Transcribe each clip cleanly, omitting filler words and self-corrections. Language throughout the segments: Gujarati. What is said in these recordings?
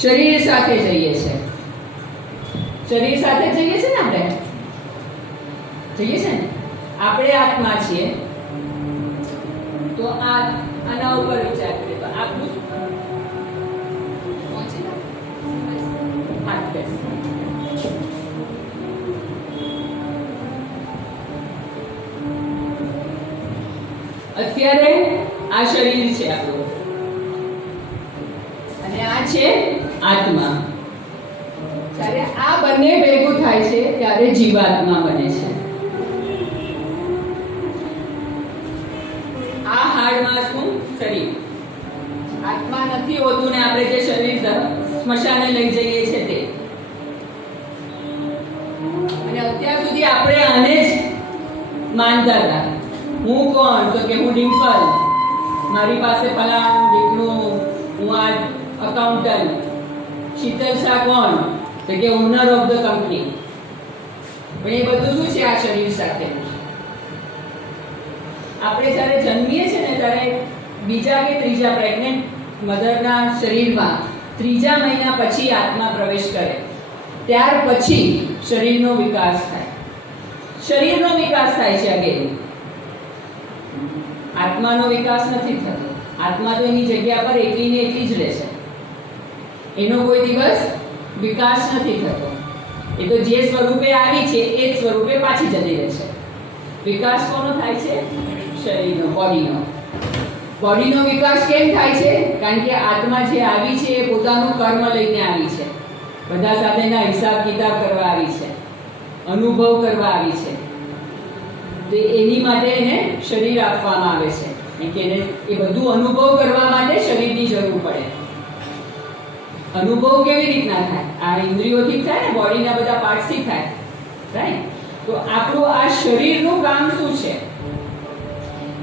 શરીર સાથે જઈએ છે, શરીર સાથે જઈએ છે ને આપણે જઈએ છે ને, આપણે આત્મા છીએ. તો આના ઉપર વિચાર કરીએ તો આપણું હાથ બેસ. અત્યારે આ શરીર છે આપણું અને આ છે આત્મા. જ્યારે આ બંને ભેગું થાય છે ત્યારે જીવાત્મા બને છે. આ હાડમાસનું શરીર આત્મા નથી હોતું ને આપણે જે શરીર સ્મશાને લઈ જઈએ છીએ તે. અને અત્યાર સુધી આપણે આને જ માનતા હતા. હું કોણ? તો કે હું ડિમ્પલ, મારી પાસે ફલાણું ઢીકણું, હું આ અકાઉન્ટન્ટ. શીતલ શાહ કોણ? તો કે ઓનર ઓફ ધ કંપની. પણ એ બધું શું છે? આ શરીર સાથે. આપણે જ્યારે જન્મીએ છીએ ને ત્યારે બીજા કે ત્રીજા પ્રેગ્નન્ટ મધરના શરીરમાં 3જા મહિના પછી આત્મા પ્રવેશ કરે. ત્યાર પછી શરીરનો વિકાસ થાય. શરીરનો વિકાસ થાય છે અગેન. આત્માનો વિકાસ નથી થતો. આત્મા તો એની જગ્યા પર એકલી ને એકલી જ રહે છે. એનો કોઈ દિવસ વિકાસ નથી થતો. એ તો જે સ્વરૂપે આવી છે એ જ સ્વરૂપે પાછી જતી રહે છે. વિકાસ કોનો થાય છે? શરીરનો, બોડીનો. બોડીનો વિકાસ કેમ થાય છે? કારણ કે આત્મા જે આવી છે એ પોતાનું કર્મ લઈને આવી છે. બધા સાથેના હિસાબ કિતાબ કરવા આવી છે, અનુભવ કરવા આવી છે. તો એની માટે એને શરીર આપવામાં આવે છે કે એને એ બધું અનુભવ કરવા માટે શરીરની જરૂર પડે. અનુભવ કેવી રીતના થાય? આ ઇન્દ્રિયોથી થાય ને, બોડીના બધા પાર્ટ્સથી થાય, રાઈટ? તો આપણું આ શરીરનું કામ શું છે?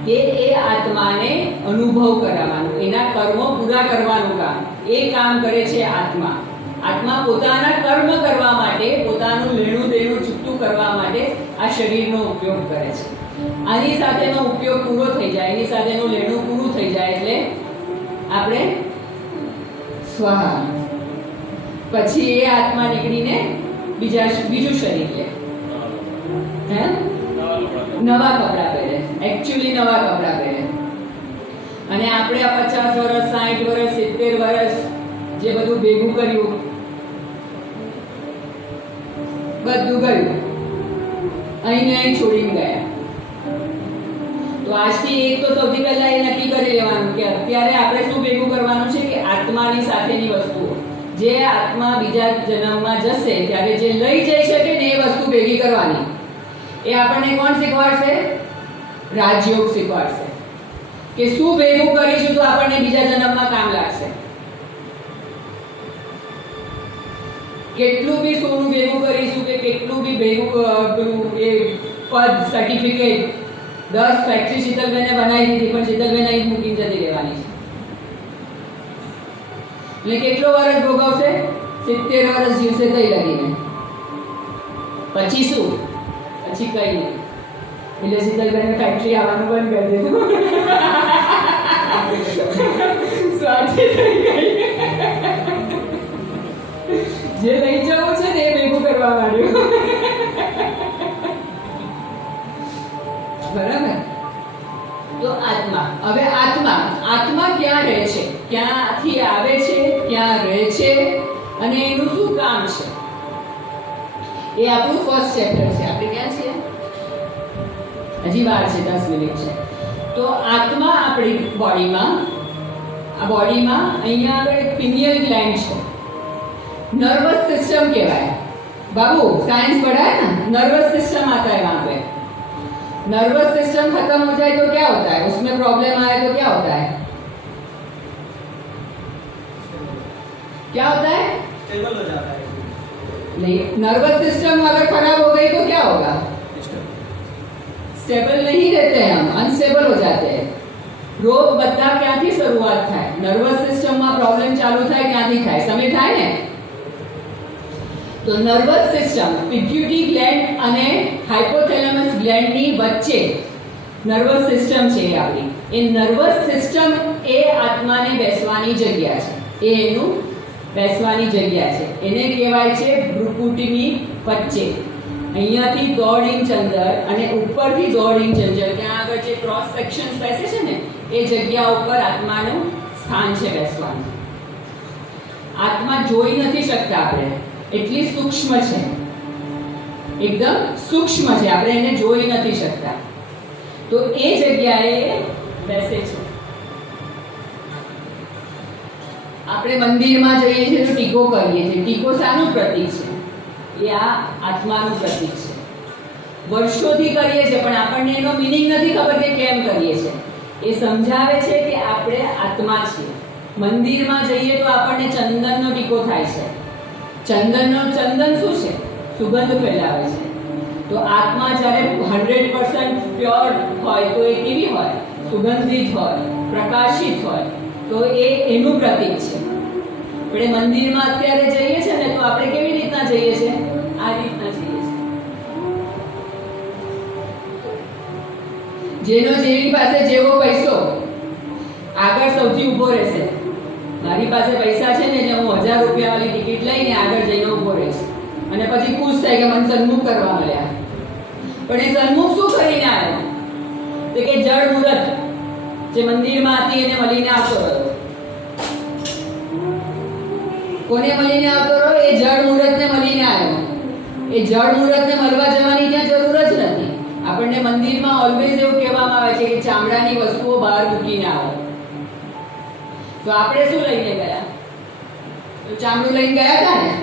કે એ આત્માને અનુભવ કરાવવાનું, એના કર્મો પૂરા કરવાનું કામ. એ કામ કરે છે આત્મા. આત્મા પોતાના કર્મ કરવા માટે, પોતાનું લેણું દેણું ચૂકતું કરવા માટે આ શરીરનો ઉપયોગ કરે છે. આની સાથેનો ઉપયોગ પૂરો થઈ જાય, એની સાથેનું લેણું પૂરું થઈ જાય એટલે આપણે સ્વાહા. પછી એ આત્મા નીકળીને બીજું શરીર લે. હે? નવા કપડા પહેરે. એકચ્યુઅલી નવા કપડા પહેરે. અને આપણે આ 50 વર્ષ, 60 વર્ષ, 70 વર્ષ જે બધું ભેગું કર્યું, બધું ગયું, અહીં છોડીને ગયા. તો આજથી એક તો સૌથી પહેલા એ નક્કી કરી લેવાનું કે અત્યારે આપણે શું ભેગું કરવાનું છે? કે આત્માની સાથેની વસ્તુઓ જે આત્મા બીજા જન્મમાં જશે ત્યારે જે લઈ જઈ શકે ને એ વસ્તુ ભેગી કરવાની. એ આપણને કોણ શીખવાડશે? રાજયોગ શીખવાડશે કે શું ભેગું કરીશું તો આપણને બીજા જન્મમાં કામ લાગશે. કેટલું બી સોનું ભેગું કરીશું કે કેટલું બી ભેગું એ પદ, સર્ટિફિકેટ, 10 ફેક્ટરી શીતલબેને બનાવી દીધી પણ શીતલબેન અહીં મૂકીને જતી રહેવાની છે. એટલે કેટલો વર્ષ ભોગવશે? 70 વર્ષ જીવશે કઈ લગીને. પછી શું? પછી કઈ નહીં. એટલે શીતલબેને ફેક્ટરી આવવાનું બંધ કરી દીધું. સ્વાર્થી થઈ ગઈ. જે લઈ જવું છે ને એ ભેગું કરવા માંડ્યું. બરાબર? તો આત્મા. હવે આત્મા ક્યાં રહે છે? ક્યાંથી આવે છે? ક્યાં રહે છે? અને એનું શું કામ છે? એ આપણું ફર્સ્ટ ચેપ્ટર છે. આપણે ક્યાં છીએ? હજી વાર છે, 10 મિનિટ છે. તો આત્મા આપણી બોડીમાં અહીંયા આગળ એક પિનિયલ ગ્લેન્ડ છે. नर्वस सिस्टम कहवाए. बाबू साइंस पढ़ा है ना? नर्वस सिस्टम आता है वहां पे. नर्वस सिस्टम खत्म हो जाए तो क्या होता है? उसमें प्रॉब्लम आए तो क्या होता है? क्या होता है? स्टेबल हो जाता है. नहीं, नर्वस सिस्टम अगर खराब हो गई तो क्या होगा? स्टेबल नहीं रहते हैं हम, अनस्टेबल हो जाते हैं. रोग બધા ક્યાંથી શરૂઆત થાય? નર્વસ સિસ્ટમમાં પ્રોબ્લેમ ચાલુ થાય ત્યાંથી થાય. સમય થાય ને? તો નર્વસ સિસ્ટમ, પિટ્યુટરી ગ્લેન્ડ અને હાઇપોથેલેમસ ગ્લેન્ડની વચ્ચે નર્વસ સિસ્ટમ છે આપણી. એ નર્વસ સિસ્ટમ એ આત્માને બેસવાની જગ્યા છે. એ એનું બેસવાની જગ્યા છે, એને કહેવાય છે ભ્રુકુટીની વચ્ચે. અહીંયાથી 1.5 ઇંચ અંદર અને ઉપરથી 1.5 ઇંચ અંદર, ત્યાં આગળ જે ક્રોસ સેક્શન્સ બેસે છે ને એ જગ્યા ઉપર આત્માનું સ્થાન છે બેસવાનું. આત્મા જોઈ નથી શકતા આપણે, એટલી સૂક્ષ્મ છે, એકદમ સૂક્ષ્મ છે, આપણે એને જોઈ નથી શકતા. તો એ જગ્યાએ બેસે છે. આપણે મંદિરમાં જઈએ છીએ તો ટીકો કરીએ છીએ. ટીકો શાનું પ્રતીક છે? એ આ આત્માનું પ્રતીક છે. વર્ષોથી કરીએ છીએ પણ આપણને એનો મિનિંગ નથી ખબર કે કેમ કરીએ છીએ. એ સમજાવે છે કે આપણે આત્મા છીએ. મંદિરમાં જઈએ તો આપણને ચંદનનો ટીકો થાય છે. ચંદન શું છે? સુગંધ ફેલાવે છે. તો આત્મા જ્યારે 100% પ્યોર હોય તો એ કેવી હોય? સુગંધિત હોય, પ્રકાશિત હોય. તો એ એનું પ્રતીક છે. આપણે મંદિરમાં અત્યારે જઈએ છીએ ને તો આપણે કેવી રીતના જઈએ છીએ? આ રીતના જઈએ છીએ. જેનો જેની પાસે જેવો પૈસો આગળ સૌથી ઊભો રહેશે. મારી પાસે પૈસા છે ને એટલે હું 1000 રૂપિયા વાળી ટિકિટ લઈને આગળ જઈને ઊભો રહીશ અને પછી ખુશ થાય કે મને સન્મુખ કરવા મળ્યા. પણ એ સન્મુખ શું કરીને આવ્યો? તો કે જળ મુહૂર્ત જે મંદિરમાં હતી એને મળીને આવતો રહ્યો. કોને મળીને આવતો રહ્યો? એ જળ મુહૂર્તને મળીને આવ્યો. એ જળ મુહૂર્તને મળવા જવાની ત્યાં જરૂર જ નથી. આપણને મંદિરમાં ઓલવેઝ એવું કહેવામાં આવે છે કે ચામડાની વસ્તુઓ બહાર મૂકીને આવો. તો આપણે શું લઈને ગયા? તો ચામડું લઈને ગયા હતા ને.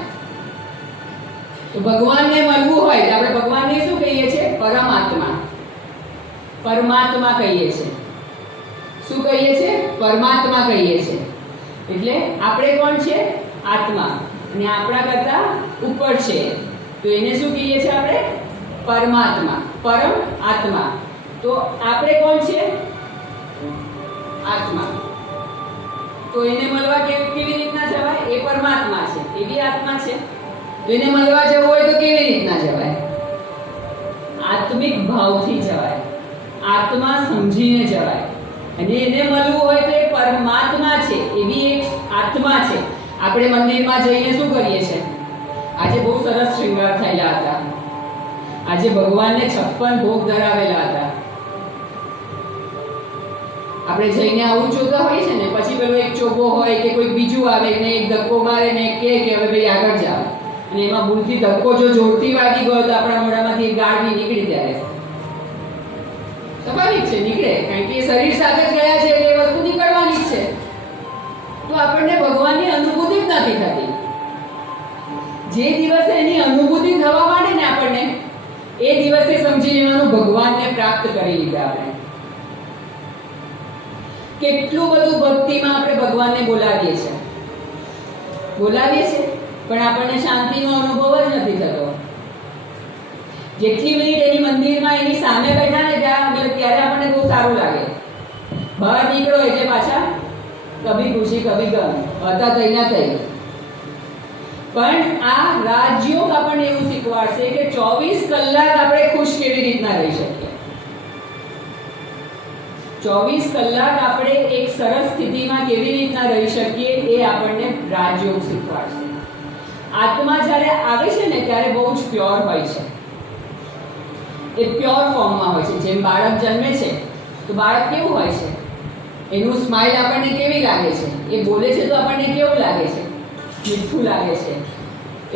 તો ભગવાનને મળવું હોય તો આપણે ભગવાનને શું કહીએ છીએ? પરમાત્મા. પરમાત્મા કહીએ છીએ. શું કહીએ છીએ? પરમાત્મા કહીએ છીએ. એટલે આપણે કોણ છે? આત્મા. અને આપણા કરતા ઉપર છે તો એને શું કહીએ છીએ આપણે? પરમાત્મા. પરમ આત્મા. તો આપણે કોણ છે? આત્મા. તો એને મળવા કેવી રીતના જવાય? એ પરમાત્મા છે, એ બી આત્મા છે. તો એને મળવા જવું હોય તો કેવી રીતના જવાય? આત્મિક ભાવથી જવાય, આત્મા સમજીને જવાય. અને એને મળવું હોય તો એ પરમાત્મા છે, એ બી એક આત્મા છે. આપણે મંદિરમાં જઈને શું કરીએ છીએ? આજે બહુ સરસ શૃંગાર થયેલા હતા. આજે ભગવાનને 56 ભોગ ધરાવેલા હતા. આપણે જઈને આવું જોતા હોઈએ છે ને, પછી પેલો એક ચોબો હોય કે કોઈ બીજું આવે ને એક ધક્કો મારે ને કહે કે હવે ભાઈ આગળ જાઓ, અને એમાં ભૂલથી ધક્કો જો જોરથી વાગી ગયો તો આપણા મોઢામાંથી ગાળ બી નીકળી ત્યારે સ્વાભાવિક છે, નીકળે, કારણ કે એ શરીર સાથે જ ગયા છે એટલે એ વસ્તુ નીકળવાની જ છે. તો આપણને ભગવાનની અનુભૂતિ જ નથી થતી. જે દિવસે એની અનુભૂતિ થવા માંડે ને આપણને, એ દિવસે સમજી લેવાનું ભગવાનને પ્રાપ્ત કરી લીધા આપણે. કેટલું બધું ભક્તિમાં આપણે ભગવાનને બોલાવીએ છીએ, પણ આપણને શાંતિનો અનુભવ જ નથી થતો. જેટલી મિનિટ એની મંદિરમાં એની સામે બેઠા ને ત્યારે આપણને બહુ સારું લાગે. બહાર નીકળો એટલે પાછા કભી ખુશી કભી ગમ, હતા તૈના થઈ. પણ આ રાજયોગ આપણને એવું શીખવાડશે કે 24 કલાક આપણે ખુશ કેવી રીતના રહી શકીએ. 24 કલાક આપણે એક સરસ સ્થિતિમાં કેવી રીતના રહી શકીએ એ આપણને રાજયોગ શીખવાડશે. આત્મા જ્યારે આવે છે ને ત્યારે બહુ જ પ્યોર હોય છે. એ પ્યોર ફોર્મમાં હોય છે. જેમ બાળક જન્મે છે તો બાળક કેવું હોય છે? એનું સ્માઇલ આપણને કેવી લાગે છે? એ બોલે છે તો આપણને કેવું લાગે છે? મીઠું લાગે છે.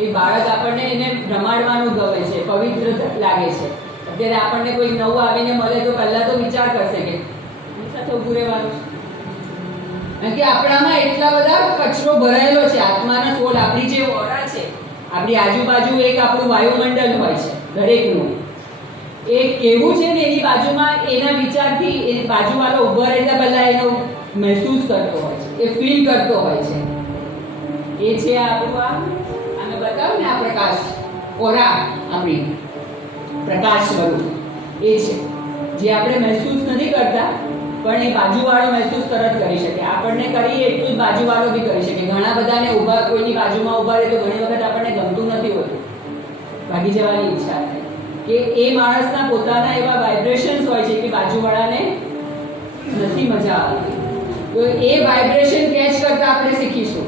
એ બાળક આપણને એને રમાડવાનું ગમે છે, પવિત્ર લાગે છે. અત્યારે આપણને કોઈ નવું આવીને મળે તો પહેલા તો વિચાર કરશે કે સાથે ઊભું રહેવાનું છે, કારણ કે આપણામાં એટલા બધા કચરો ભરાયેલો છે. આત્માના સોલ, આપણી જે ઓરા છે, આપણી આજુબાજુ એક આપણું વાયુમંડળ હોય છે દરેકનું. એ કેવું છે ને એની બાજુમાં એના વિચારથી એ બાજુવાળો ઊભો રહેતા પહેલા એનો મહેસૂસ કરતો હોય છે, એ ફીલ કરતો હોય છે. એ છે આપણું આને બતાવું ને આ પ્રકાશ ઓરા, આપણી પ્રકાશ સ્વરૂપ એ છે જે આપણે મહેસૂસ નથી કરતા પણ એ બાજુવાળો મહેસૂસ તરત કરી શકે. આપણને કરીએ એટલું જ બાજુવાળો બી કરી શકે. ઘણા બધાને ઊભા કોઈની બાજુમાં ઊભા રહે તો ઘણી વખત આપણને ગમતું નથી હોતું, ભાગી જવાની ઈચ્છા થાય કે એ માણસના પોતાના એવા વાઇબ્રેશન્સ હોય છે કે બાજુવાળાને નથી મજા આવતી. તો એ વાઇબ્રેશન કેચ કરતા આપણે શીખીશું.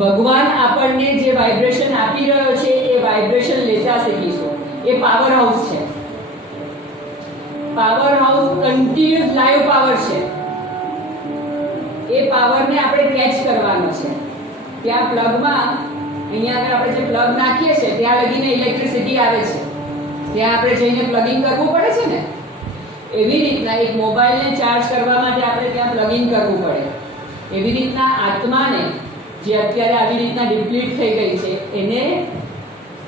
ભગવાન આપણને જે વાઇબ્રેશન આપી રહ્યો છે એ વાઇબ્રેશન લેતા શીખીશું. એ પાવર હાઉસ છે. Power house continuous live power છે. એ પાવરને આપણે કેચ કરવાનો છે. ત્યાં પ્લગમાં અહીંયા આગળ આપણે જે પ્લગ નાખીએ છીએ ત્યાં લગીને ઇલેક્ટ્રિસિટી આવે છે. ત્યાં આપણે જઈને પ્લગિંગ કરવું પડે છે ને, એવી રીતના એક મોબાઈલને ચાર્જ કરવા માટે આપણે ત્યાં પ્લગિંગ કરવું પડે. એવી રીતના આત્માને જે અત્યારે આવી રીતના ડિપ્લીટ થઈ ગઈ છે એને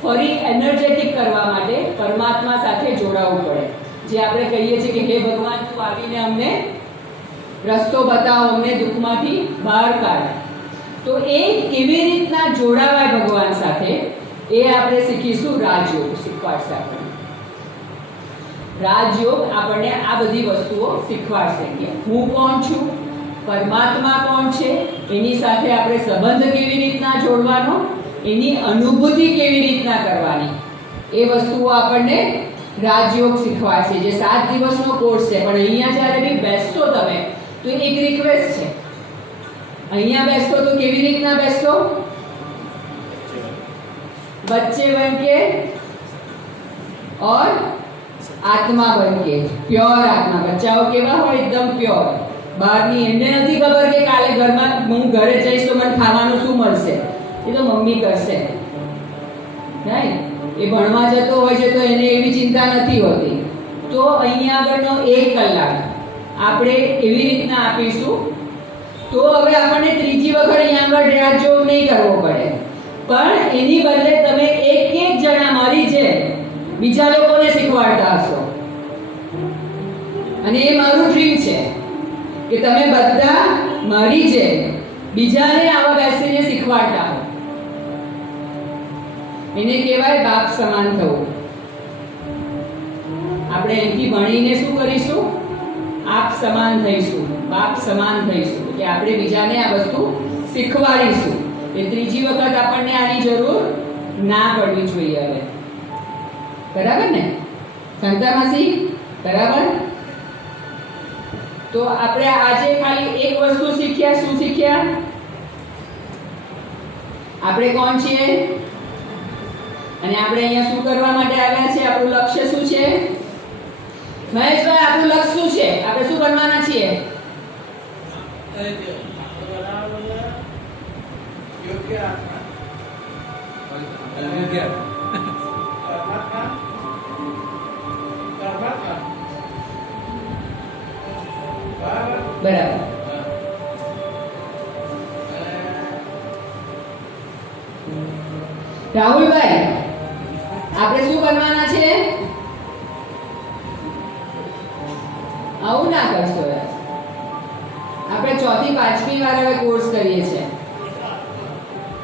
ફરી એનર્જેટિક કરવા માટે પરમાત્મા સાથે જોડાવવું પડે. જે આપણે કહીએ છીએ કે હે ભગવાન તું આવીને અમને રસ્તો બતાવો, અમને દુઃખમાંથી બહાર કાઢ. તો એ કેવી રીતના જોડાવાય ભગવાન સાથે એ આપણે શીખીશું. રાજયોગ શીખવાડશે આપણને. રાજયોગ આપણને આ બધી વસ્તુઓ શીખવાડશે કે હું કોણ છું, પરમાત્મા કોણ છે, એની સાથે આપણે સંબંધ કેવી રીતના જોડવાનો, એની અનુભૂતિ કેવી રીતના કરવાની, એ વસ્તુઓ આપણને રાજયોગ શીખવાડશે. જે 7 દિવસનો કોર્સ છે. પણ અહીંયા જ્યારે બી બેસશો તમે તો એક રિક્વેસ્ટ છે, અહીંયા બેસશો તો કેવી રીતના બેસશો? बच्चे बन के और आत्मा बन के, प्योर आत्मा. बच्चाओ केवा હોય એકદમ પ્યોર. બહારની એને નથી ખબર કે કાલે ઘરમાં હું ઘરે જઈશ તો મને ખાવાનું શું મળશે, એ તો મમ્મી કરશે. રાઈટ? એ ભણવા જતો હોય છે તો એને એવી ચિંતા નથી હોતી. તો અહીંયા આગળનો 1 કલાક આપણે એવી રીતના આપીશું. તો હવે આપણને ત્રીજી વખત અહીંયા આગળ રાજયોગ નહીં કરવો પડે, પણ એની બદલે તમે એક જણા મારી છે બીજા લોકોને શીખવાડતા હશો. અને એ મારું ડ્રીમ છે કે તમે બધા મારી છે બીજાને આવા બેસીને શીખવાડતા હો. એને કહેવાય બાપ સમાન થવું. આપણે અહીંથી ભણીને શું કરીશું? આપ સમાન થઈશું, બાપ સમાન થઈશું. એટલે આપણે બીજાને આ વસ્તુ શીખવાડીશું. એ ત્રીજી વખત આપણને આની જરૂર ના પડવી જોઈએ. હવે બરાબર ને શાંતામાસી? બરાબર. તો આપણે આજે ખાલી એક વસ્તુ શીખ્યા. શું શીખ્યા? આપણે કોણ છીએ અને આપણે અહીંયા શું કરવા માટે આવ્યા છે? આપણું લક્ષ્ય શું છે? મહેશભાઈ, આપણું લક્ષ્ય શું છે? આપણે શું બનવાના છીએ? બરાબર. રાહુલભાઈ, આપણે શું બનવાના છે? આવું ના કરશો યાર. આપણે 4 થી 5મી વાર હવે કોર્સ કરીએ છીએ.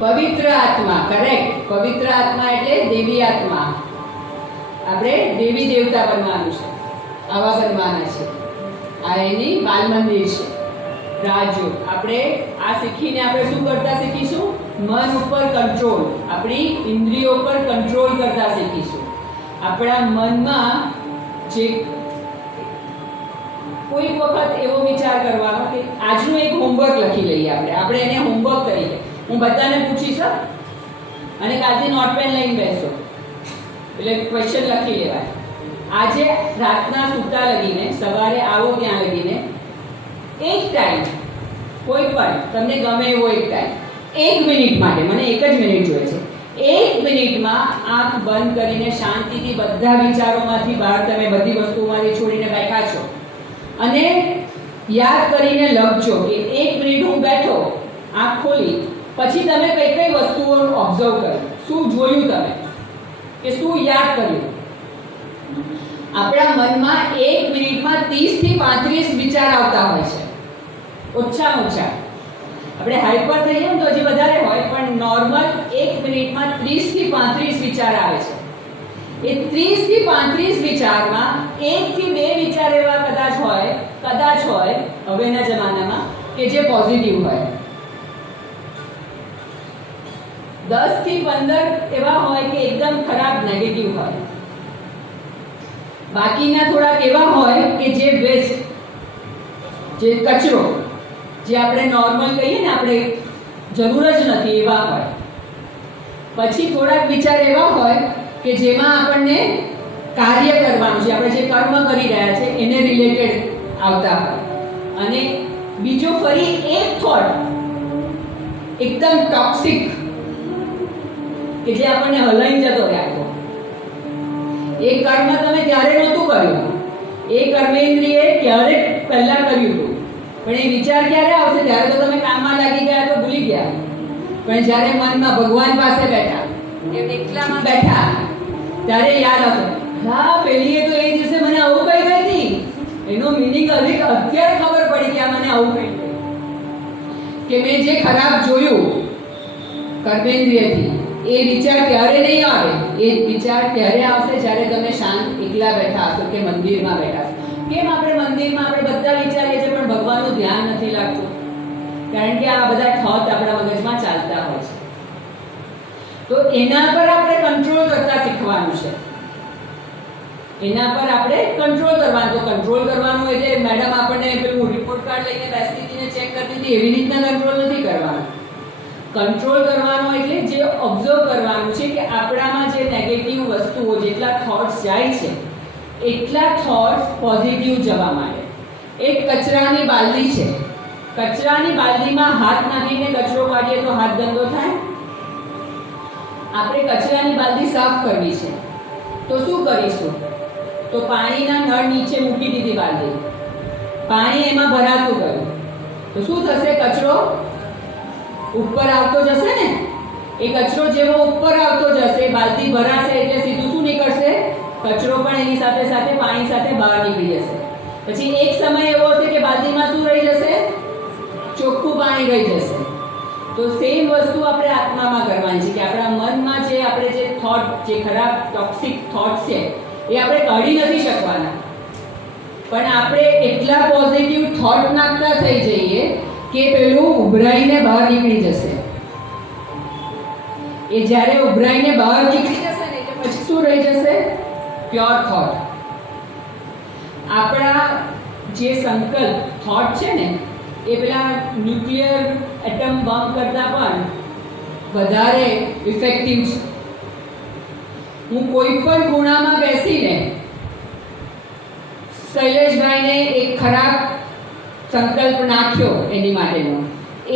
પવિત્ર આત્મા. કરેક્ટ. પવિત્ર આત્મા એટલે દેવી આત્મા. આપણે દેવી દેવતા બનવાનું છે. આવા બનવાના છે. આ એની બાલ મંદિર છે. રાજયોગ. આપણે આ શીખીને આપણે શું કરતા શીખીશું? મન ઉપર કંટ્રોલ, આપણી ઇન્દ્રિયો પર કંટ્રોલ કરતા શીખીશું. આપણા મનમાં જે કોઈ વખત એવો વિચાર કરવાનો કે આજનું એક હોમવર્ક લખી લઈએ. આપણે એને હોમવર્ક તરીકે હું બધાને પૂછીશ અને કાલથી નોટપેન લઈને બેસો એટલે ક્વેશ્ચન લખી લેવાય. આજે રાતના સૂતા લગીને સવારે આવો ત્યાં લગીને એક ટાઈમ કોઈ પણ તમને ગમે એવો એક ટાઈમ 1 મિનિટ માટે, મને 1 જ મિનિટ જોઈએ છે, 1 મિનિટમાં આંખ બંધ કરીને શાંતિથી બધા વિચારોમાંથી બહાર તમે બધી વસ્તુઓમાંથી છોડીને બેઠા છો અને યાદ કરીને લખજો કે 1 મિનિટ હું બેઠો, આંખ ખોલી, પછી તમે કઈ કઈ વસ્તુઓ ઓબ્ઝર્વ કરી, શું જોયું તમે કે શું યાદ કર્યું. આપણા મનમાં 1 મિનિટમાં 30 થી 35 વિચાર આવતા હોય છે ઓછામાં ઓછા. આપણે હાઈપર થઈએ ને તો હજી વધારે હોય, પણ નોર્મલ 1 મિનિટમાં 30 થી 35 વિચાર આવે છે. એ 30 થી 35 વિચારમાં 1 થી 2 વિચાર એવા કદાચ હોય હવેના જમાનામાં કે જે પોઝિટિવ હોય, 10 થી 15 એવા હોય કે એકદમ ખરાબ નેગેટિવ હોય. બાકીના થોડાક એવા હોય કે જે વેસ્ટ, જે કચરો, જે આપણે નોર્મલ કહીએ ને, આપણે જરૂર જ નથી એવા હોય. પછી થોડાક વિચાર એવા હોય કે જેમાં આપણને કાર્ય કરવાનું છે, આપણે જે કર્મ કરી રહ્યા છે એને રિલેટેડ આવતા હોય. અને બીજો ફરી એક થોટ એકદમ ટોક્સિક કે જે આપણને હલાઈ જતો રાખો. એ કર્મ તમે ત્યારે નહોતું કર્યું, એ કર્મેન્દ્રિયે ક્યારે પહેલા કર્યું હતું, પણ એ વિચાર ક્યારે આવશે? ત્યારે તો તમે કામમાં લાગી ગયા તો ભૂલી ગયા. પણ જ્યારે મનમાં ભગવાન પાસે બેઠા, એકલામાં બેઠા, ત્યારે યાદ આવશે, હા પેલીએ તો એ દિવસે મને આવું કહી ગઈ હતી. એનો મિનિંગ અત્યારે ખબર પડી કે આ મને આવું કહી ગઈ, કે મેં જે ખરાબ જોયું કર્મેન્દ્રિયથી એ વિચાર ક્યારે નહીં આવે. એ વિચાર ક્યારે આવશે? જ્યારે તમે શાંત એકલા બેઠા હશો કે મંદિરમાં બેઠા હશો. કેમ આપણે મંદિરમાં આપણે બધા વિચારીએ છીએ પણ ભગવાનનું ધ્યાન નથી લાગતું? કારણ કે આ બધા થોટ આપણા મગજમાં ચાલતા હોય છે. તો એના પર આપણે કંટ્રોલ કરતા શીખવાનું છે. એના પર આપણે કંટ્રોલ કરવાનું. તો કંટ્રોલ કરવાનું એટલે મેડમ આપણને પેલું રિપોર્ટ કાર્ડ લઈને બેસતી હતી ને ચેક કરતી હતી એવી રીતના કંટ્રોલ નથી કરવાનું. કંટ્રોલ કરવાનો એટલે જે ઓબ્ઝર્વ કરવાનું છે કે આપણામાં જે નેગેટિવ વસ્તુઓ, જેટલા થોટ્સ જાય છે એટલા થોટ્સ પોઝિટિવ જવા માંડે. એક કચરાની બાલદી છે, કચરાની બાલદીમાં હાથ નાખીને કચરો કાઢીએ તો હાથ ગંદો થાય? આપણે કચરાની બાલદી સાફ કરવી છે તો શું કરીશું? તો પાણીના નળ નીચે મૂકી દીધી બાલદી, પાણી એમાં ભરાતું ગયું તો શું થશે? કચરો ઉપર આવતો જશે ને. એ કચરો જેવો ઉપર આવતો જશે, બાલદી ભરાશે એટલે સીધું શું નીકળશે? કચરો પણ એની સાથે સાથે પાણી સાથે બહાર નીકળી જશે. પછી એક સમય એવો હશે કે બાલદીમાં શું રહી જશે? ચોખ્ખું પાણી રહી જશે. તો સેમ વસ્તુ આપણે આત્મામાં કરવાની છે કે આપણા મનમાં જે આપણે જે થોટ, જે ખરાબ ટોક્સિક થોટ્સ છે એ આપણે કાઢી નથી શકવાના, પણ આપણે એટલા પોઝિટિવ થોટ નાખતા થઈ જઈએ કે પેલું ઉભરાઈને બહાર નીકળી જશે. એ જ્યારે ઉભરાઈને બહાર નીકળી જશે ને એટલે પછી શું રહી જશે? Pure thought. આપણા જે સંકલ્પ થોટ છે ને એ પેલા ન્યુક્લિયર એટમ બોમ્બ કરતા પણ વધારે ઇફેક્ટિવ છે. હું કોઈ પણ ખૂણામાં બેસીને શૈલેષભાઈને એક ખરાબ સંકલ્પ નાખ્યો એની માટેનો,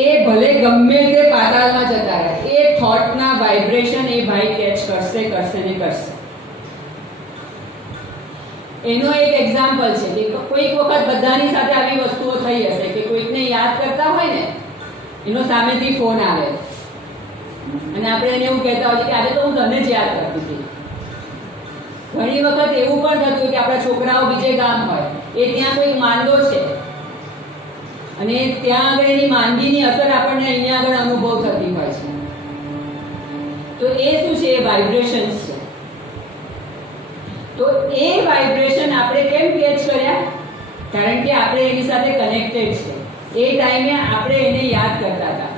એ ભલે ગમે તે પાતાળમાં જતા રહે, એ થોટના વાઇબ્રેશન એ ભાઈ કેચ કરશે કરશે ને કરશે. એનો એક એક્ઝામ્પલ છે કે કોઈક વખત બધાની સાથે આવી વસ્તુઓ થઈ હશે કે કોઈકને યાદ કરતા હોય ને, એનો સામેથી ફોન આવે અને આપણે એને એવું કહેતા હોય કે આજે તો હું તને જ યાદ કરતી હતી. ઘણી વખત એવું પણ થતું કે આપણા છોકરાઓ બીજે ગામ હોય, એ ત્યાં કોઈક માંદો છે અને ત્યાં આગળ એની માંદગીની અસર આપણને અહીંયા આગળ અનુભવ થતી હોય છે. તો એ શું છે? એ વાઇબ્રેશન્સ છે. તો એ વાઇબ્રેશન આપણે કેમ કેચ કર્યા? કારણ કે આપણે એની સાથે કનેક્ટેડ છે. એ ટાઈમે આપણે એને યાદ કરતા હતા.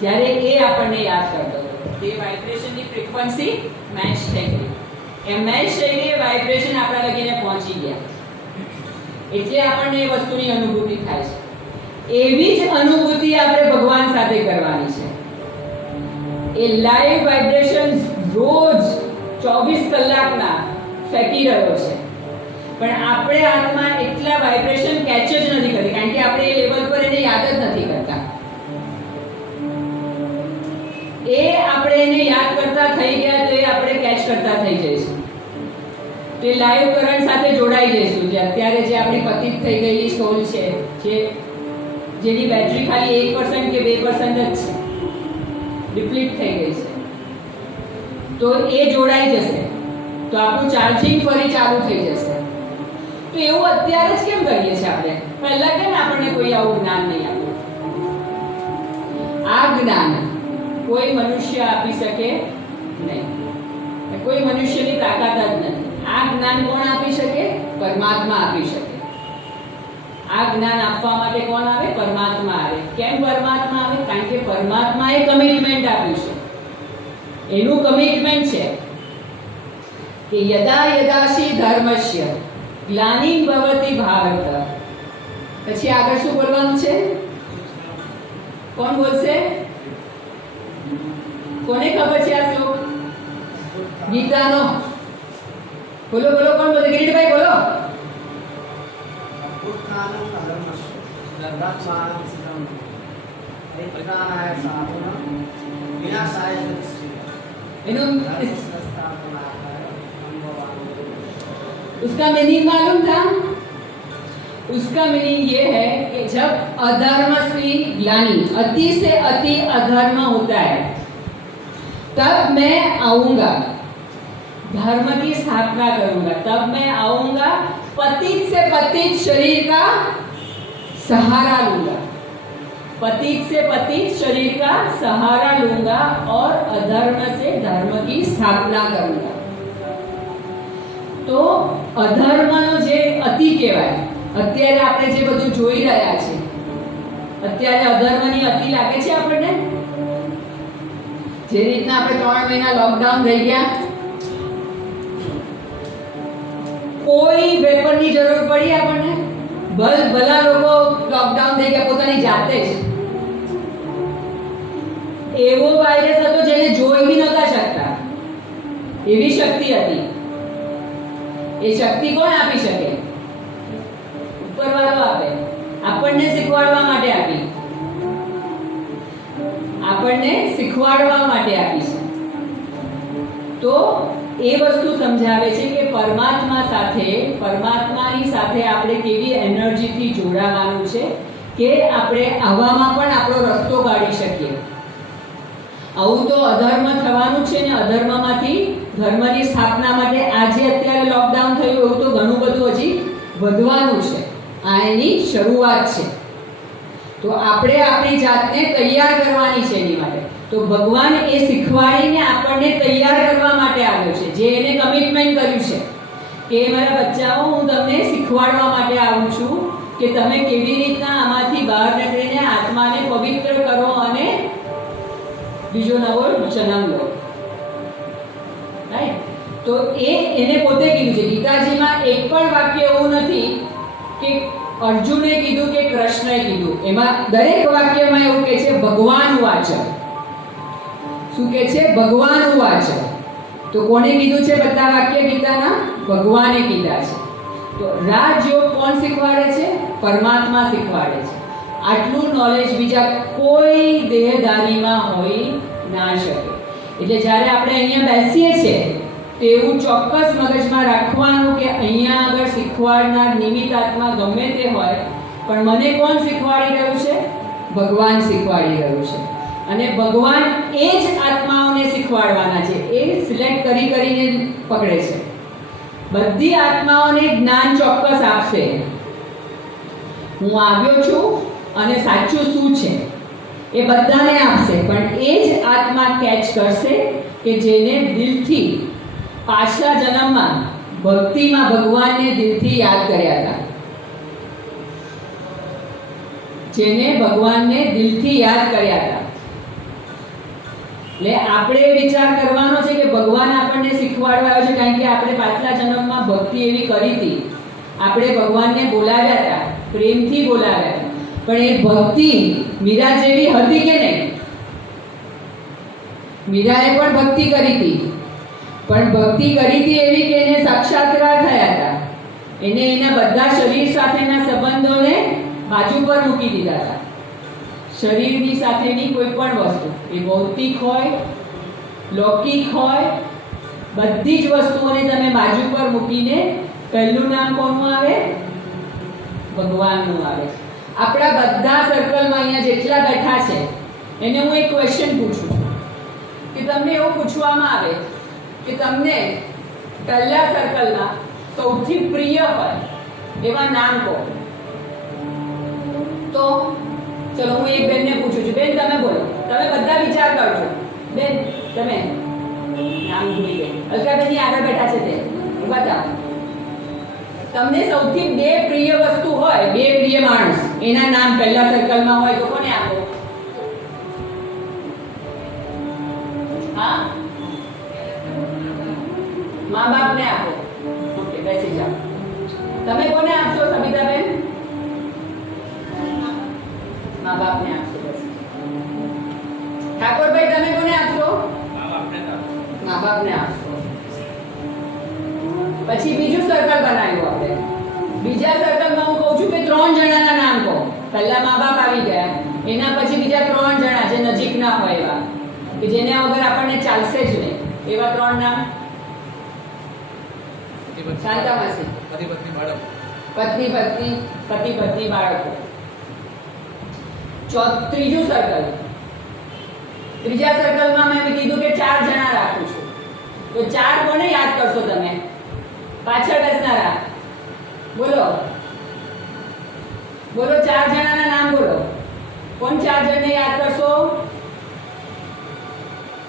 જ્યારે એ આપણને યાદ કરતો હતો તે વાઇબ્રેશનની ફ્રીક્વન્સી મેચ થઈ ગઈ. એ મેચ થઈ ગઈ, વાઇબ્રેશન આપણા લગીને પહોંચી ગયા એટલે આપણને એ વસ્તુની અનુભૂતિ થાય છે. એવી જ અનુભૂતિ આપણે ભગવાન સાથે કરવાની છે. એ લાઈવ વાઇબ્રેશન રોજ 24 કલાકના ફેંકી રહ્યો છે, પણ આપણે આત્મા એટલા વાઇબ્રેશન કેચ જ નથી કરતી કારણ કે આપણે એ લેવલ પર એને યાદ જ નથી કરતા. એ આપણે એને યાદ કરતા થઈ ગયા તો એ આપણે કેચ કરતા થઈ જઈશું. તો એ લાઈવ કરંટ સાથે જોડાઈ જઈશું. જે અત્યારે જે આપણી પતિત થઈ ગયેલી સોલ છે, જેની બેટરી ખાલી 1% કે 2% જ છે, ડિપ્લીટ થઈ ગઈ છે, તો એ જોડાઈ જશે તો આપણું ચાર્જિંગ ફરી ચાલુ થઈ જશે. તો એવું અત્યારે જ કેમ કરીએ છીએ આપણે? પહેલા કેમ આપણને કોઈ આવું જ્ઞાન નહીં આપ્યું? આ જ્ઞાન કોઈ મનુષ્ય આપી શકે નહીં, કોઈ મનુષ્યની તાકાત જ નથી. આ જ્ઞાન કોણ આપી શકે? પરમાત્મા આપી શકે. આ જ્ઞાન આપવા માટે કોણ આવે? પરમાત્મા આવે. કેમ પરમાત્મા આવે? કારણ કે પરમાત્માએ કમિટમેન્ટ આપ્યું છે. એનું કમિટમેન્ટ છે કે યદા યદાશી ધર્મસ્ય ગ્લાનિ ભવતિ ભારત. પછી આગળ શું બોલવાનું છે? કોણ બોલશે? કોને ખબર છે આ શ્લોક? ગીતાનો. બોલો બોલો, કોણ બોલે? કિરીટભાઈ બોલો. उसका मीनिंग मालूम था? उसका मीनिंग ये है कि जब अधर्म की ग्लानि, अति से अति अधर्म होता है, तब मैं आऊंगा, धर्म की स्थापना करूंगा, तब मैं आऊंगा, पतित से पतित शरीर का सहारा लूंगा, पतित से पतित शरीर का सहारा लूंगा और अधर्म से धर्म की स्थापना करूंगा. तो અધર્મનો જે અતિ કહેવાય, અત્યારે આપણે જે બધું જોઈ રહ્યા છે, અત્યારે અધર્મની અતિ લાગે છે આપણને. જે રીતના આપણે 3 મહિના લોકડાઉન થઈ ગયા, કોઈ વેપરની જરૂર પડી આપણને? ભલા લોકો લોકડાઉન થઈ ગયા પોતાની જાતે જ. એવો વાયરસ હતો જેને જોઈ બી નહોતા શકતા, એવી શક્તિ હતી. એ શક્તિ કોણ આપી શકે? ઉપરવાળો આપે. આપણને શીખવાડવા માટે આપી, આપણને શીખવાડવા માટે આપી છે. તો એ વસ્તુ સમજાવે છે કે પરમાત્માની સાથે આપણે કેવી એનર્જીથી જોડાવાનું છે કે આપણે આવામાં પણ આપણો રસ્તો કાઢી શકીએ. આવું તો અધર્મ થવાનું છે ને અધર્મમાંથી ધર્મની સ્થાપના માટે આજે અત્યારે લોકડાઉન થયું, એવું તો ઘણું બધું હજી વધવાનું છે. આ એની શરૂઆત છે. તો આપણે આપણી જાતને તૈયાર કરવાની છે એની માટે. તો ભગવાન એ શીખવાડીને આપણને તૈયાર કરવા માટે આવ્યો છે, જે એને કમિટમેન્ટ કર્યું છે કે મારા બચ્ચાઓ, હું તમને શીખવાડવા માટે આવું છું કે તમે કેવી રીતના આમાંથી બહાર નીકળીને આત્માને પવિત્ર કરો અને બીજો નવો જન્મ લો. રાઈટ? તો એને પોતે કીધું છે. ગીતાજીમાં એક પણ વાક્ય એવું નથી કે અર્જુને કીધું કે કૃષ્ણએ કીધું. એમાં દરેક વાક્યમાં એવું કહે છે ભગવાન વાચ. શું કહે છે? ભગવાન વાચ. તો કોને કીધું છે બધા વાક્ય ગીતાના? ભગવાને કીધા છે. તો રાજયોગ કોણ શીખવાડે છે? પરમાત્મા શીખવાડે છે. આટલું નોલેજ બીજા કોઈ દેહધારીમાં હોઈ ના શકે. એટલે જ્યારે આપણે અહીંયા બેસીએ છીએ તેવું ચોક્કસ મગજમાં રાખવાનું કે અહીંયા આગળ શીખવાડનાર નિમિત્ત આત્મા ગમે તે હોય, પણ મને કોણ શીખવાડી રહ્યું છે? ભગવાન શીખવાડી રહ્યું છે. અને ભગવાન એ જ આત્માઓને શીખવાડવાના છે. એ સિલેક્ટ કરીને પકડે છે. બધી આત્માઓને જ્ઞાન ચોક્કસ આપશે. હું આવ્યો છું અને સાચું શું છે એ બધાને આપશે, પણ એ જ આત્મા કેચ કરશે કે જેને દિલથી પાછલા જન્મમાં ભક્તિમાં ભગવાનને દિલથી યાદ કર્યા હતા, જેને ભગવાનને દિલથી યાદ કર્યા હતા. એટલે આપણે વિચાર કરવાનો છે કે ભગવાન આપણને શીખવાડવા આવ્યો છે, કારણ કે આપણે પાછલા જન્મમાં ભક્તિ એવી કરી હતી, આપણે ભગવાનને બોલાવ્યા હતા, પ્રેમથી બોલાવ્યા હતા. પણ એ ભક્તિ મીરા જેવી હતી કે નહીં? મીરાએ પણ ભક્તિ કરી હતી, પણ ભક્તિ કરી હતી એવી કે એને સાક્ષાત્કાર થયા હતા. એને એના બધા શરીર સાથેના સંબંધોને બાજુ પર મૂકી દીધા હતા. શરીરની સાથેની કોઈ પણ વસ્તુ, એ ભૌતિક હોય, લૌકિક હોય, બધી જ વસ્તુઓને તમે બાજુ પર મૂકીને પહેલું નામ કોનું આવે? ભગવાનનું આવે. આપણા બધા સર્કલમાં અહીંયા જેટલા બેઠા છે એને હું એક ક્વેશ્ચન પૂછું છું કે તમને એવું પૂછવામાં આવે કે તમને પહેલા સર્કલમાં સૌથી પ્રિય હોય એવા નામ કહો. તો ચલો હું એક બેનને પૂછું છું. બેન તમે બોલો, તમે બધા વિચાર કરજો. બેન તમે નામ ભૂલી ગઈ. અલકાબેન આગળ બેઠા છે તે બતાવો. તમને સૌથી બે પ્રિય વસ્તુ હોય, બે પ્રિય માણસ, એના નામ પહેલા સર્કલમાં હોય તો કોને આપો? હા, મા બાપને આપો. ઓકે, બેસી જાઓ. તમે કોને આપશો સબિતાબેન? મા બાપને આપશો. ઠાકોરભાઈ તમે કોને આપશો? મા બાપને આપશો. પછી બીજું સર્કલ બનાવ્યું આપણે. બીજા સર્કલમાં હું કહું છું કે 3 જણાના નામ કહો. પહેલા મા બાપ આવી ગયા, એના પછી બીજા 3 જણા જે નજીક ના હોય એવા, કે જેને વગર આપણને ચાલશે જ નહીં, એવા 3 નામ. શાંતા માસી. પતિ પત્ની બાળક. પતિ પત્ની બાળકો. ત્રીજું સર્કલ. ત્રીજા સર્કલમાં મેં કીધું કે 4 જણા રાખું છું. તો 4 કોને યાદ કરશો તમે? પાછળ બેસનારા. બોલો 4 જણાના નામ બોલો. કોણ 4 જણને યાદ કરશો?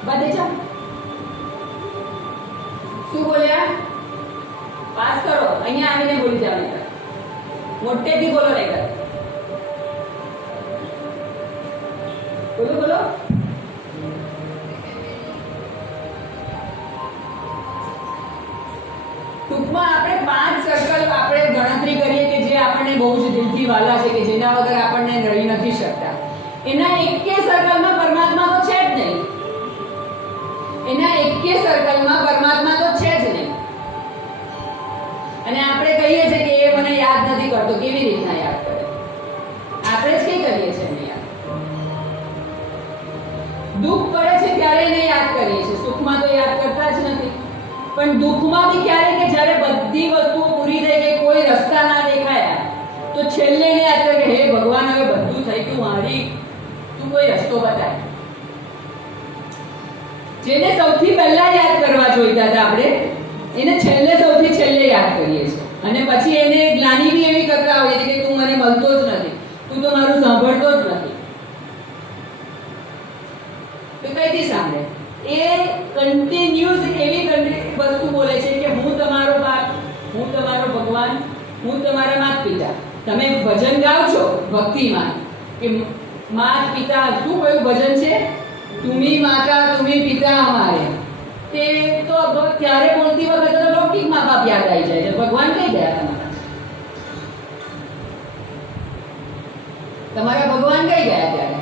બધે ચાલ. શું બોલ્યા? પાસ કરો. અહીંયા આવીને બોલી જાવ. મોટેથી બોલો નહીં. બોલો. ટૂંકમાં આપણે 5 સર્કલ આપણે ગણતરી કરીએ કે જે આપણને બહુ જ દિલથી વાલા છે, કે જેના વગર આપણને રહી નથી શકતા. એના એકે સર્કલમાં પરમાત્મા તો છે જ નહીં. અને આપણે કહીએ છીએ કે એ મને યાદ નથી કરતો. કેવી રીતના યાદ કરે? આપણે જ કઈ કરીએ છીએ એને યાદ. દુઃખ પડે છે ત્યારે એને યાદ કરીએ છીએ. સુખમાં તો યાદ કરતા જ નથી. પણ દુઃખમાં બી ક્યારે કે જ્યારે બધી વસ્તુઓ પૂરી થઈ ગઈ, કોઈ રસ્તા ના દેખાયા, તો છેલ્લે એને યાદ કરે કે હે ભગવાન, હવે બધું થઈ ગયું, મારી તું કોઈ રસ્તો બતાય. જેને સૌથી પહેલા યાદ કરવા જોઈતા હતા આપણે, એને સૌથી છેલ્લે યાદ કરીએ છીએ. અને પછી એને ગ્લાની બી એવી કરતા હોય છે કે તું મને મળતો જ નથી, તું તો મારું સાંભળતો જ નથી. તો કઈથી સાંભળે? એ કન્ટિન્યુઅસ એવી વસ્તુ બોલે છે કે હું તમારો બાપ, હું તમારો ભગવાન, હું તમારા માતા પિતા. તમે ભજન ગાઓ છો ભક્તિમાં કે માતા પિતા, શું કયું ભજન છે? તુમી માતા તુમી પિતા અમારે. તે તો ત્યારે બોલતી વખતે તો લૌકિક મા બાપ યાદ આવી જાય છે. ભગવાન કઈ ગયા તમારા ભગવાન કઈ ગયા ત્યારે?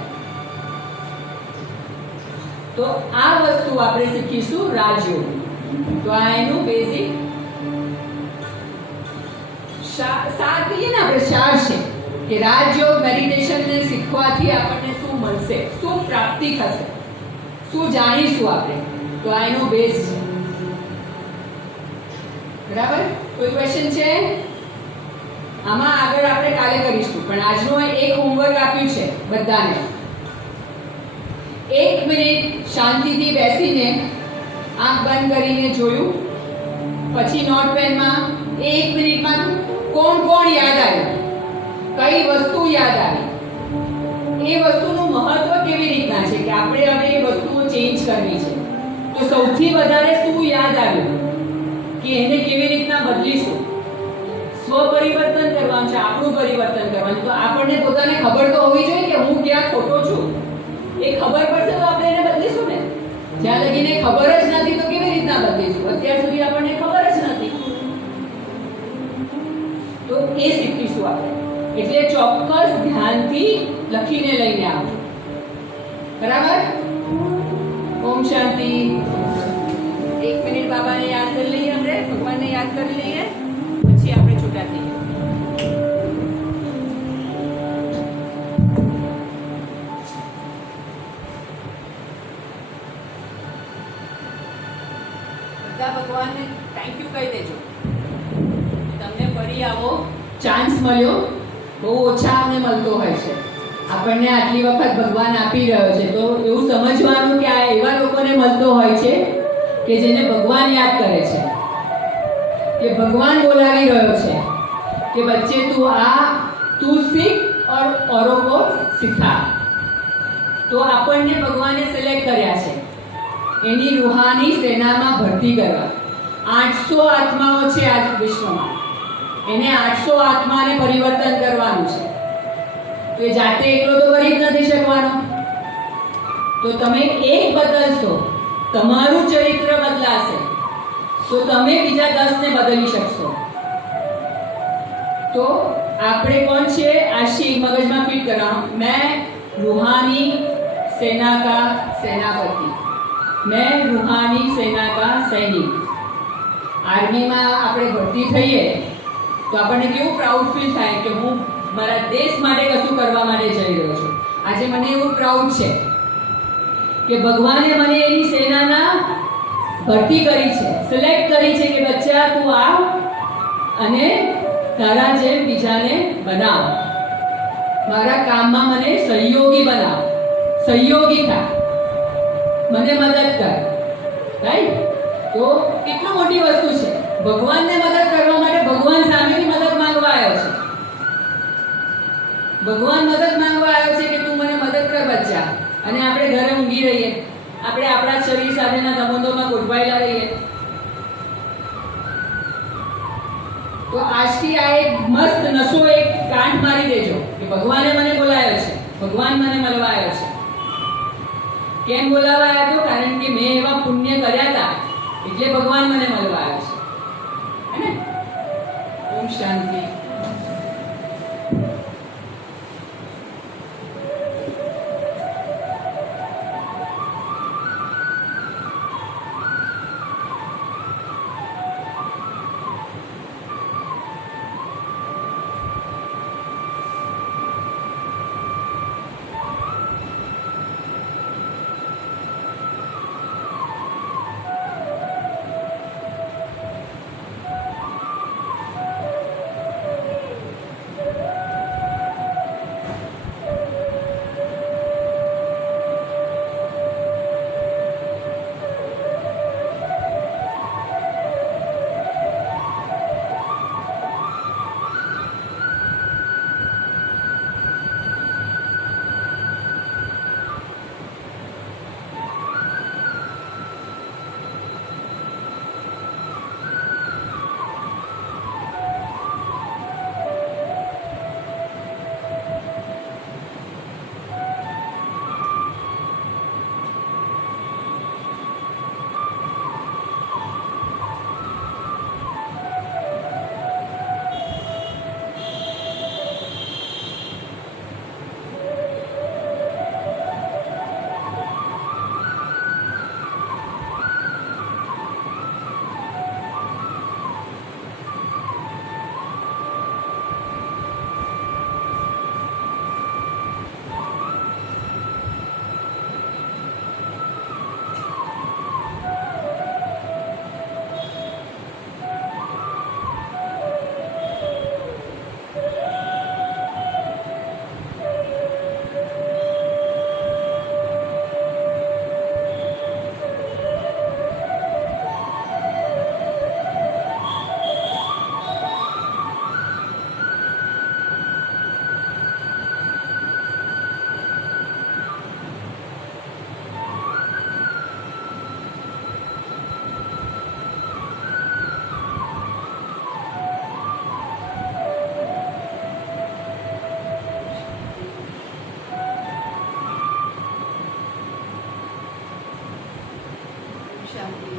તો આ વસ્તુ આપણે શીખીશું રાજયોગ. તો આ એનું બેઝિક સાર કહીએ ને આપણે, સાર છે કે રાજયોગ મેડિટેશન ને શીખવાથી આપણને શું મળશે, શું પ્રાપ્તિ થશે, શું જાણીશું આપણે. તો આ એનો બેઝ છે. બરાબર? કોઈ ક્વેશ્ચન છે આમાં? આગળ આપણે કાલે કરીશું, પણ આજનો એક હોમવર્ક આપ્યું છે બધાને. 1 મિનિટ શાંતિથી બેસીને આંખ બંધ કરીને જોયું, પછી નોટ પેનમાં 1 મિનિટમાં કોણ યાદ આવ્યું, કઈ વસ્તુ યાદ આવી, એ વસ્તુનું મહત્વ કેવી રીતના છે કે આપણે હવે એ વસ્તુઓ ચેન્જ કરવી છે. તો સૌથી વધારે શું યાદ આવ્યું કે એને કેવી રીતના બદલીશું. સ્વ પરિવર્તન કરવાનું છે, આપણું પરિવર્તન કરવાનું. તો આપણને પોતાને ખબર તો હોવી જોઈએ કે હું ક્યાં ખોટો છું. એ ખબર પડશે તો આપણે એને બદલીશું ને. જ્યાં લગીને ખબર જ નથી તો કેવી રીતના બદલીશું? અત્યાર સુધી આપણને ખબર જ નથી. તો એ શીખીશું આપણે. એટલે ચોક્કસ ધ્યાનથી લખીને લઈને આવજો. બરાબર? ઓમ શાંતિ. 1 મિનિટ બાબાને યાદ કરી લઈએ, આપણે ભગવાનને યાદ કરી લઈએ, પછી આપણે છૂટા થઈએ. બધા ભગવાનને થેન્ક યુ કહી દેજો. તમને ફરી આવો ચાન્સ મળ્યો. બહુ ઓછા અને મળતો હોય છે. આપણને આટલી વખત ભગવાન આપી રહ્યો છે, તો એવું સમજવાનું કે આ એવા લોકોને મળતો હોય છે કે જેને ભગવાન યાદ કરે છે, કે ભગવાન બોલાવી રહ્યો છે કે બચ્ચે તું सीख और औरों को सिखा. તો આપણને ભગવાને સિલેક્ટ કર્યા છે એની રૂહાની સેનામાં ભરતી કરવા. 800 આત્માઓ છે આ વિશ્વમાં. એને 800 આત્માને પરિવર્તન કરવાનું છે. તો એ જાતે એકલો તો કરી જ નથી શકવાનો. તો તમે એક બદલશો, તમારું ચરિત્ર બદલાશે, તો તમે બીજા 10 ને બદલી શકશો. तो આપણે कौन છે આ શી મગજમાં ફિટ करना. मैं रूहानी सेना का सेनापति, मैं रूहानी सेना का सैनिक. આર્મીમાં આપણે ભરતી થઈએ તો આપણને કેવું પ્રાઉડ ફીલ થાય કે હું મારા દેશ માટે કશું કરવા માટે જઈ રહ્યો છું. આજે મને એવું પ્રાઉડ છે કે ભગવાને મને એની સેનાના ભરતી કરી છે, સિલેક્ટ કરી છે કે બચ્ચા તું આવ અને તારા જેમ બીજાને બનાવ, મારા કામમાં મને સહયોગી બનાવ, સહયોગી થા, મને મદદ કર. રાઈટ? તો કેટલી મોટી વસ્તુ છે. ભગવાનને મદદ કરવા માટે ભગવાન સામેથી મદદ માંગવા આવ્યો છે. ભગવાન મદદ માંગવા આવ્યો છે કે તું મને મદદ કર બચ્ચા. અને આપણે ઘરે ઊંઘી રહીએ, આપણે આપણા શરીર સાથેના સંબંધોમાં ગોઠવાયેલા રહીએ. તો આજથી આ એક મસ્ત નશો એક ગાંઠ મારી દેજો કે ભગવાને મને બોલાવ્યો છે, ભગવાન મને મળવા આવ્યો છે. કેમ બોલાવા આવ્યો હતો? કારણ કે મેં એવા પુણ્ય કર્યા હતા એટલે ભગવાન મને મળવા આવ્યો છે. હે ને? ઓમ શાંતિ. શાંતિ.